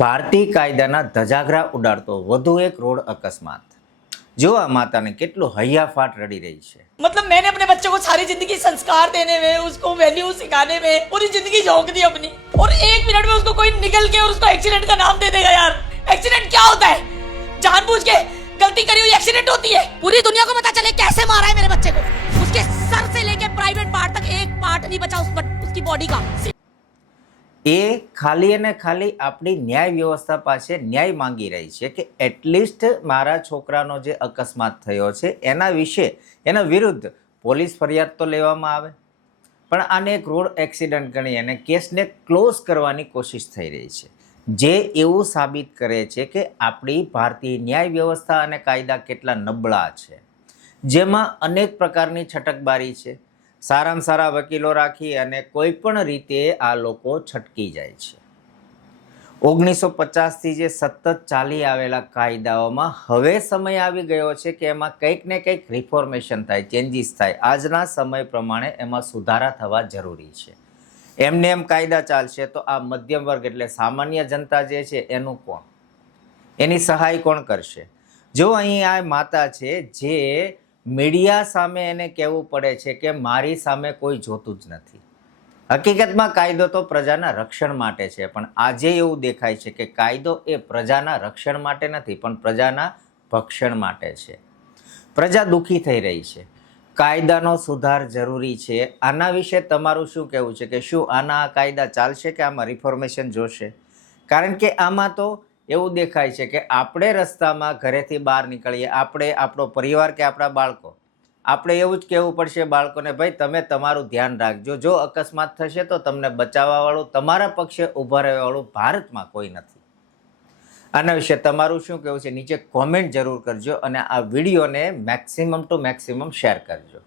ભારતીય કાયદાના ધજાગરા ઉડાડતો વધુ એક રોડ અકસ્માત। જો આ માતાને કેટલું હૈયાફાટ રડી રહી છે। मतलब मैंने अपने बच्चे को सारी जिंदगी संस्कार देने में, उसको वैल्यू सिखाने में पूरी जिंदगी झोंक दी अपनी, और एक मिनट में उसको कोई निकल के और उसको एक्सीडेंट का नाम दे देगा। यार एक्सीडेंट क्या होता है? जानबूझ के गलती करी हुई एक्सीडेंट होती है। पूरी दुनिया को पता चले कैसे मारा है मेरे बच्चे को। उसके सर से लेके प्राइवेट पार्ट तक एक पार्ट नहीं बचा उसकी बॉडी का। એ ખાલી અને ખાલી આપણી ન્યાય વ્યવસ્થા પાસે ન્યાય માંગી રહી છે કે એટલીસ્ટ મારા છોકરાનો જે અકસ્માત થયો છે એના વિશે એના વિરુદ્ધ પોલીસ ફરિયાદ તો લેવામાં આવે, પણ આને એક રોડ એક્સિડન્ટ ગણી અને કેસને ક્લોઝ કરવાની કોશિશ થઈ રહી છે, જે એવું સાબિત કરે છે કે આપણી ભારતીય ન્યાય વ્યવસ્થા અને કાયદા કેટલા નબળા છે, જેમાં અનેક પ્રકારની છટકબારી છે। સારામાં સારા વકીલો રાખી અને કોઈ પણ રીતે આ લોકો છટકી જાય છે। 1950થી જે સતત ચાલી આવેલા કાયદાઓમાં હવે સમય આવી ગયો છે કે એમાં કંઈક ને કંઈક રિફોર્મેશન થાય, ચેન્જીસ થાય। આજના સમય પ્રમાણે એમાં સુધારા થવા જરૂરી છે। એમને એમ કાયદા ચાલશે તો આ મધ્યમ વર્ગ એટલે સામાન્ય જનતા જે છે એનું કોણ, એની સહાય કોણ કરશે? જો અહીં આ માતા છે જે મીડિયા સામે એને કહેવું પડે છે કે મારી સામે કોઈ જોતું જ નથી। હકીકતમાં કાયદો તો પ્રજાના રક્ષણ માટે છે, પણ આજે એવું દેખાય છે કે કાયદો એ પ્રજાના રક્ષણ માટે નથી પણ પ્રજાના ભક્ષણ માટે છે। પ્રજા દુઃખી થઈ રહી છે, કાયદાનો સુધાર જરૂરી છે। આના વિશે તમારું શું કહેવું છે કે શું આના કાયદા ચાલશે કે આમાં રિફોર્મેશન જોશે? કારણ કે આમાં તો એવું દેખાય છે કે આપણે રસ્તામાં ઘરેથી બહાર નીકળીએ, આપણે આપણો પરિવાર કે આપણા બાળકો, આપણે એવું જ કહેવું પડશે બાળકોને, ભાઈ તમે તમારું ધ્યાન રાખજો, જો અકસ્માત થશે તો તમને બચાવવાવાળું, તમારા પક્ષે ઊભા રહેવાવાળું ભારતમાં કોઈ નથી। આના વિશે તમારું શું કહેવું છે નીચે કોમેન્ટ જરૂર કરજો અને આ વિડીયોને મેક્સિમમ ટુ મેક્સિમમ શેર કરજો।